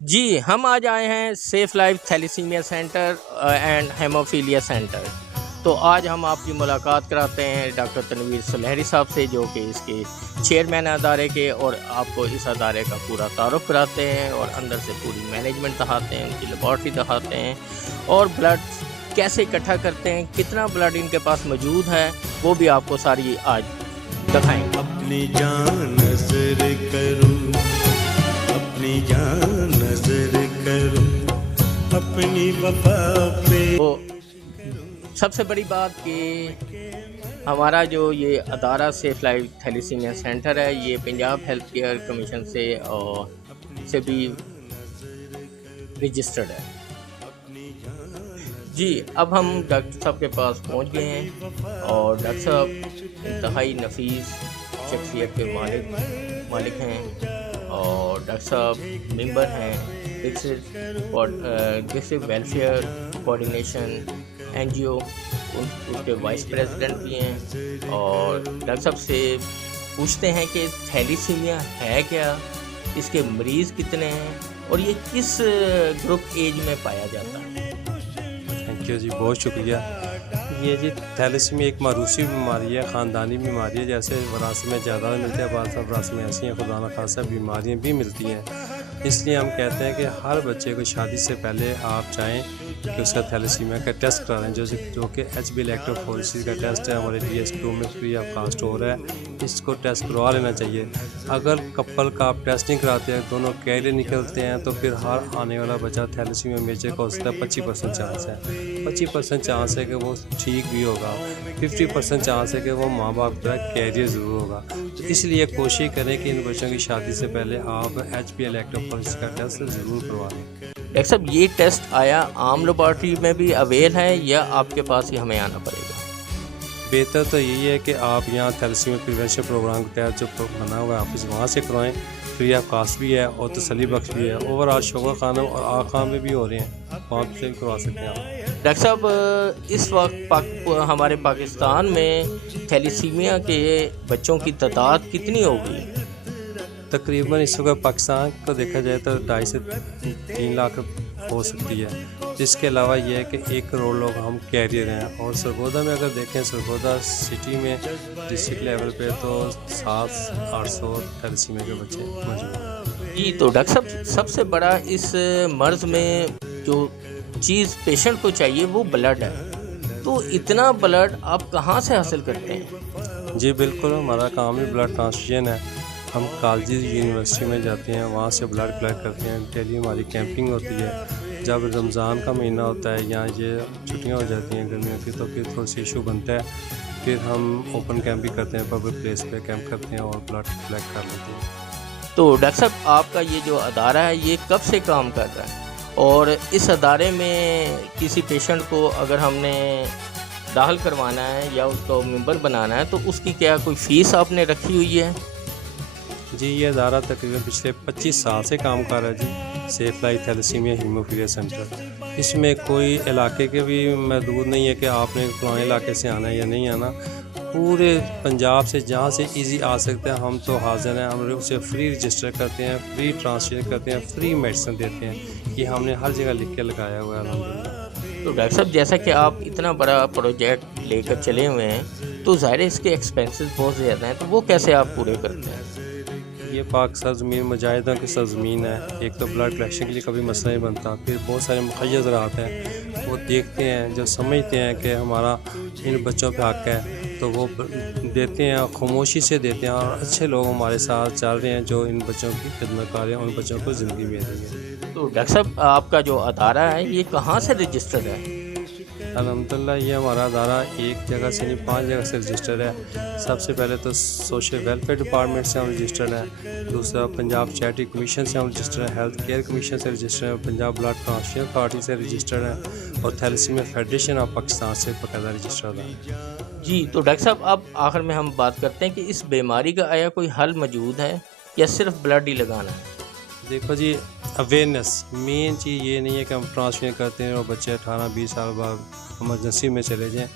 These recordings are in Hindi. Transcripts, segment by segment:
जी, हम आज आए हैं safe life thalassemia centre and hemophilia centre. तो आज हम आपकी मुलाकात कराते हैं डॉक्टर तनवीर सुलहरी साहब से, जो कि इसके चेयरमैन हैं अदारे के, और आपको इस अदारे का पूरा तारुफ कराते हैं और अंदर से पूरी मैनेजमेंट दिखाते हैं, उनकी लेबॉर्ट्री दिखाते हैं और ब्लड कैसे इकट्ठा करते हैं, कितना ब्लड इनके पास मौजूद है, वो भी आपको सारी आज दिखाएंगे। अपनी जान नजर करूं, अपनी जान नजर करूं, अपनी वफा पे। तो सबसे बड़ी बात कि हमारा जो ये अदारा सेफ लाइफ थैलेसीमिया सेंटर है, ये पंजाब हेल्थ केयर कमीशन से भी रजिस्टर्ड है। जी, अब हम डॉक्टर साहब के पास पहुंच गए हैं और डॉक्टर साहब इंतहाई नफीस शख्सियत के मालिक हैं और डॉक्टर साहब मेंबर हैं डिस्ट्रिक्ट वेलफेयर कोऑर्डिनेशन NGO, उसके वाइस प्रेसिडेंट भी हैं। और डॉक्टर साहब से पूछते हैं कि थैलेसीमिया है क्या, इसके मरीज़ कितने हैं और ये किस ग्रुप एज में पाया जाता है। थैंक यू जी, बहुत शुक्रिया। ये जी थैलेसीमिया एक मारूसी बीमारी है, ख़ानदानी बीमारी है। जैसे विरासत में ज़्यादा मिलते हैं, बात विरासत में ऐसी हैं, खुदा न खासा बीमारियाँ भी मिलती हैं। इसलिए हम कहते हैं कि हर बच्चे को शादी से पहले आप चाहें कि उसका थैलेसीमिया का टेस्ट करा लें, जो कि HB इलेक्ट्रोफोरेसिस का टेस्ट है, हमारे DS2 में फ्री ऑफ कास्ट हो रहा है। इसको टेस्ट करवा लेना चाहिए। अगर कपल का आप टेस्ट नहीं कराते हैं, दोनों कैरियर निकलते हैं, तो फिर हर आने वाला बच्चा थैलेसीमिया मेजर का हो सकता है। 25% चांस है, 25% चांस है कि वो ठीक भी होगा, 50% चांस है कि वो माँ बाप का कैरियर ज़रूर होगा। तो इसलिए कोशिश करें कि इन बच्चों की शादी से पहले आप HB इलेक्ट्रोफोरेसिस का टेस्ट ज़रूर करवा लें। डॉक्टर साहब, ये टेस्ट आया आम लेबॉर्ट्री में भी अवेल है या आपके पास ही हमें आना पड़ेगा? बेहतर तो यही है कि आप यहाँ थैलेसीमिया प्रिवेंशन प्रोग्राम के तहत जो बना हुआ है ऑफिस, वहाँ से करवाएं। फ्री ऑफ कास्ट भी है और तसल्ली बख्श भी है। ओवरऑल शोगा खाना और आखा में भी हो रहे हैं, वहाँ से करवा सकते हैं आप। डॉक्टर साहब, इस वक्त हमारे पाकिस्तान में थैलेसीमिया के बच्चों की तादाद कितनी होगी? तकरीबन इस वक्त पाकिस्तान को देखा जाए तो 2.5 से 3 लाख हो सकती है। इसके अलावा ये है कि 1 करोड़ लोग हम कैरियर हैं। और सरगोदा में अगर देखें, सरगोदा सिटी में डिस्ट्रिक्ट लेवल पे तो 700-800 थैलेसीमिया के बच्चे मौजूद हैं। जी, तो डॉक्टर साहब, सबसे बड़ा इस मर्ज़ में जो चीज़ पेशेंट को चाहिए वो ब्लड है। तो इतना ब्लड आप कहाँ से हासिल करते हैं? जी बिल्कुल, हमारा काम ही ब्लड ट्रांसफ्यूजन है। हम कॉलेज यूनिवर्सिटी में जाते हैं, वहाँ से ब्लड कलेक्ट करते हैं। डेली हमारी कैंपिंग होती है। जब रमज़ान का महीना होता है या ये छुट्टियाँ हो जाती हैं गर्मियों की, तो फिर थोड़ा सा इशू बनता है। फिर हम ओपन कैंप भी करते हैं, पब्लिक प्लेस पे कैंप करते हैं और ब्लड कलेक्ट कर लेते हैं। तो डॉक्टर साहब, आपका ये जो अदारा है ये कब से काम कर रहा है, और इस अदारे में किसी पेशेंट को अगर हमने दाखिल करवाना है या उसको मेंबर बनाना है तो उसकी क्या कोई फ़ीस आपने रखी हुई है? जी, ये अदारा तकरीबन पिछले 25 साल से काम कर रहा है जी, safe life thalassaemia haemophilia centre. इसमें कोई इलाके के भी महदूद नहीं है कि आपने फलाने इलाके से आना है या नहीं आना। पूरे पंजाब से जहाँ से इजी आ सकते हैं हम तो हाजिर हैं। हम उसे फ्री रजिस्टर करते हैं, फ्री ट्रांसफर करते हैं, फ्री मेडिसिन देते हैं। ये हमने हर जगह लिख के लगाया हुआ है अल्हम्दुलिल्लाह। तो डॉक्टर साहब, जैसा कि आप इतना बड़ा प्रोजेक्ट लेकर चले हुए हैं, तो ज़ाहिर है इसके एक्सपेंसेस बहुत ज़्यादा हैं, तो वो कैसे आप पूरे करते हैं? ये पाक सरजमीन मुजाहिदों की सरजमीन है। एक तो ब्लड कलेक्शन के लिए कभी मसला नहीं बनता, फिर बहुत सारे मुखय्यस ज़रात हैं, वो देखते हैं, जो समझते हैं कि हमारा इन बच्चों पे हक़ है, तो वो देते हैं, खामोशी से देते हैं। और अच्छे लोग हमारे साथ चल रहे हैं जो इन बच्चों की खिदमत कर रहे हैं, उन बच्चों को ज़िंदगी में देंगे। तो डॉक्टर साहब, आपका जो अदारा है ये कहाँ से रजिस्टर्ड है? अल्हम्दुलिल्लाह, ये हमारा अदारा एक जगह से नहीं 5 जगह से रजिस्टर्ड है। सबसे पहले तो सोशल वेलफेयर डिपार्टमेंट से हम रजिस्टर्ड हैं, दूसरा पंजाब चैरिटी कमीशन से हम रजिस्टर्ड हैं, हेल्थ केयर कमीशन से रजिस्टर्ड है, पंजाब ब्लड ट्रांसफ्यूजन अथॉरिटी से रजिस्टर्ड है और थैलेसीमिया फेडरेशन ऑफ पाकिस्तान से बाकायदा रजिस्टर्ड है। जी, तो डॉक्टर साहब, अब आखिर में हम बात करते हैं कि इस बीमारी का आया कोई हल मौजूद है या सिर्फ ब्लड ही लगाना है? देखो जी, अवेयरनेस मेन चीज़ ये नहीं है कि हम ट्रांसफर करते हैं और बच्चे 18-20 साल बाद इमरजेंसी में चले जाएं।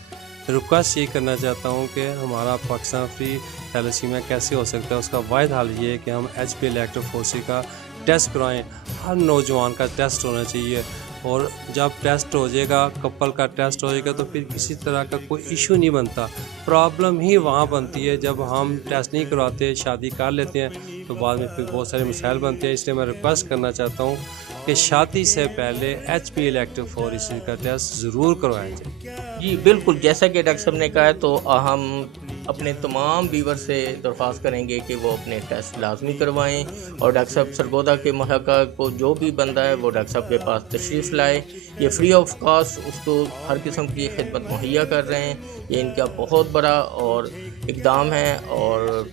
रिक्वेस्ट ये करना चाहता हूँ कि हमारा पाकिस्तान फ्री थैलेसीमिया कैसे हो सकता है, उसका वाहिद हल ये है कि हम HB इलेक्ट्रोफोरेसिस का टेस्ट करवाएं। हर नौजवान का टेस्ट होना चाहिए, और जब टेस्ट हो जाएगा, कपल का टेस्ट हो जाएगा, तो फिर किसी तरह का कोई इशू नहीं बनता। प्रॉब्लम ही वहाँ बनती है जब हम टेस्ट नहीं करवाते, शादी कर लेते हैं, तो बाद में फिर बहुत सारे मसाइल बनते हैं। इसलिए मैं रिक्वेस्ट करना चाहता हूँ कि शादी से पहले HP इलेक्टिव 4 इसी का टेस्ट ज़रूर करवाया जाए। जी बिल्कुल, जैसा कि डॉक्टर साहब ने कहा है, तो हम अपने तमाम व्यूवर से दरख्वास्त करेंगे कि वो अपने टेस्ट लाजमी करवाएं, और डॉक्टर साहब सरगोदा के महका को जो भी बंदा है वो डॉक्टर साहब के पास तशरीफ़ लाए। ये फ्री ऑफ कॉस्ट उसको हर किस्म की खिदमत मुहैया कर रहे हैं। ये इनका बहुत बड़ा और इक़दाम है। और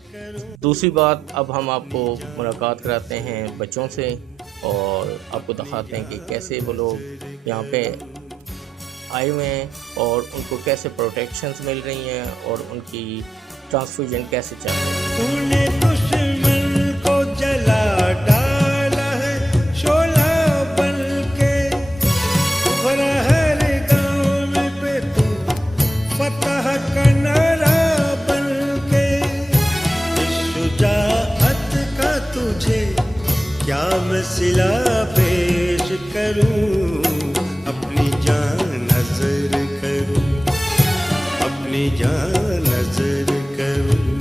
दूसरी बात, अब हम आपको मुलाकात कराते हैं बच्चों से और आपको दिखाते हैं कि कैसे वो लोग यहाँ पे आए हुए हैं और उनको कैसे प्रोटेक्शंस मिल रही हैं और उनकी ट्रांसफ्यूजन कैसे चल रही है। तूने दुश्मन को जला डाला है शोला बन के, भरा हर गाँव पे तू फतह का नारा बन के। इस शुजाअत का तुझे क्या मैं सिला पेश करूं, अपनी जान नजर करूं, अपनी जान नजर करूं,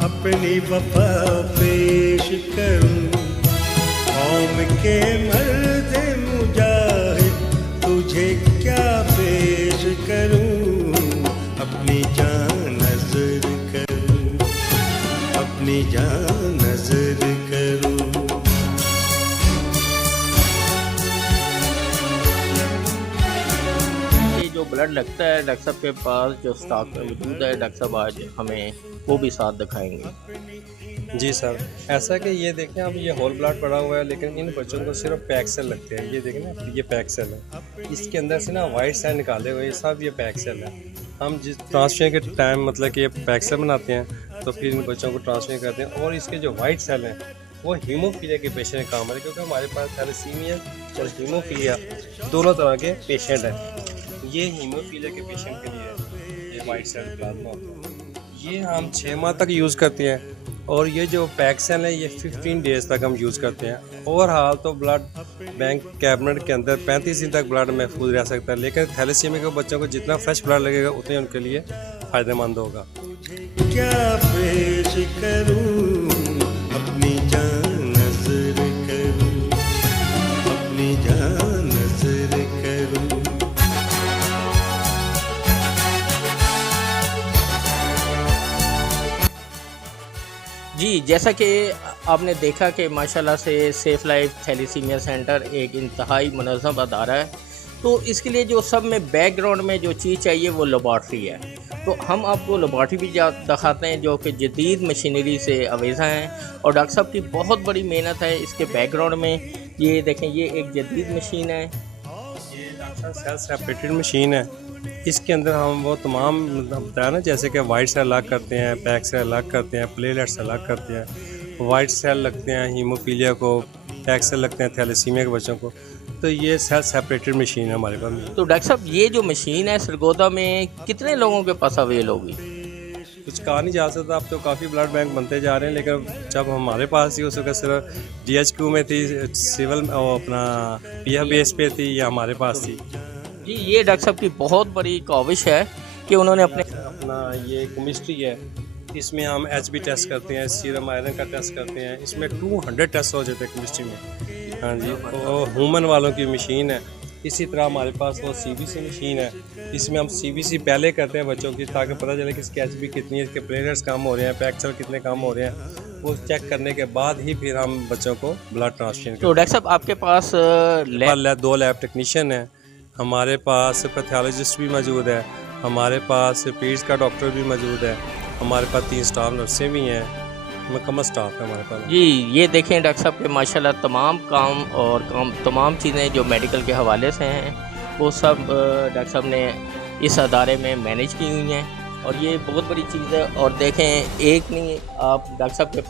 अपनी वफा पेश करूं। कौम के मर्द मुजाहिद तुझे क्या पेश करूं, अपनी जान नजर करूं, अपनी जान नजर करूं। जो ब्लड लगता है डॉक्टर साहब के पास जो स्टॉक में मौजूद है, डॉक्टर साहब आज हमें वो भी साथ दिखाएंगे। जी सर, ऐसा है कि ये देखें, अब ये होल ब्लड पड़ा हुआ है, लेकिन इन बच्चों को सिर्फ पैक सेल लगते हैं। ये देखें ना, ये पैक सेल है, इसके अंदर से ना वाइट सेल निकाले हुए, सब ये पैक सेल है। हम जिस ट्रांसफ्यूजन के टाइम मतलब कि ये पैक सेल बनाते हैं, तो फिर इन बच्चों को ट्रांसफ्यूजन करते हैं। और इसके जो वाइट सेल हैं वो हीमोफीलिया के पेशेंट में काम आ रहे हैं, क्योंकि हमारे पास थैलेसीमिया और हीमोफीलिया दोनों तरह के पेशेंट हैं। ये हीमोफीलिया के पेशेंट के लिए है, ये वाइट सेल प्लाज्मा होता है। ये हम 6 माह तक यूज़ करते हैं, और ये जो पैक सेल है ये 15 डेज़ तक हम यूज़ करते हैं। ओवरऑल तो ब्लड बैंक कैबिनेट के अंदर 35 दिन तक ब्लड महफूज रह सकता है, लेकिन थैलेसीमिया के बच्चों को जितना फ्रेश ब्लड लगेगा उतने उनके लिए फ़ायदेमंद होगा। क्या पेश करूं, अपनी जान नजर करूं, अपनी जान नजर करूं। जी, जैसा कि आपने देखा कि माशाल्लाह से सेफ लाइफ थैलेसीमिया सेंटर एक इंतहाई मुनज़्ज़म अदारा है। तो इसके लिए जो सब में बैकग्राउंड में जो चीज़ चाहिए वो लेबॉर्ट्री है। तो हम आपको लेबॉर्ट्री भी दिखाते हैं जो कि जदीद मशीनरी से अवेज़ा हैं, और डॉक्टर साहब की बहुत बड़ी मेहनत है इसके बैकग्राउंड में। ये देखें, ये एक जदीद मशीन है, ये डॉक्टर सेल सेपरेटेड मशीन है। इसके अंदर हम वो तमाम बताया ना, जैसे कि वाइट सेल अलग करते हैं, पैक सेल अलग करते हैं, प्लेटलेट्स अलग करते हैं। वाइट सेल लगते हैं हीमोफीलिया को, पैक सेल लगते हैं थैलेसीमिया के बच्चों को। तो ये सेल सेपरेटेड मशीन है हमारे पास। तो डॉक्टर साहब ये जो मशीन है सरगोदा में कितने लोगों के पास अवेल होगी? कुछ कहा नहीं जा सकता, अब तो काफ़ी ब्लड बैंक बनते जा रहे हैं, लेकिन जब हमारे पास थी उस वक्त सिर्फ DHQ में थी, सिविल अपना PF पे थी, या हमारे पास थी। जी, ये डॉक्टर साहब की बहुत बड़ी काविश है कि उन्होंने अपना ये केमिस्ट्री है, इसमें हम HB टेस्ट करते हैं, सीरम आयरन का टेस्ट करते हैं। इसमें 200 टेस्ट हो जाते हैं केमिस्ट्री में। हाँ जी, वो ह्यूमन वालों की मशीन है। इसी तरह हमारे पास वो CBC मशीन है, इसमें हम CBC पहले करते हैं बच्चों की, ताकि पता चले कि इसकी HB कितनी है, इसके प्लेटलेट्स कम हो रहे हैं, पैक सेल कितने कम हो रहे हैं। वो चेक करने के बाद ही फिर हम बच्चों को ब्लड ट्रांसफ्यूजन करते हैं। तो डॉक्टर साहब आपके पास लैब 2 लैब टेक्नीशियन हैं, हमारे पास पैथोलॉजिस्ट भी मौजूद है, हमारे पास पीड्स का डॉक्टर भी मौजूद है, हमारे पास 3 स्टाफ नर्सें भी हैं, मुकम्मल स्टाफ है हमारे पास। जी, ये देखें डॉक्टर साहब के माशाल्लाह तमाम काम और तमाम चीज़ें जो मेडिकल के हवाले से हैं वो सब डॉक्टर साहब ने इस अदारे में मैनेज की हुई हैं, और ये बहुत बड़ी चीज़ है। और देखें, एक नहीं, आप डॉक्टर साहब के पास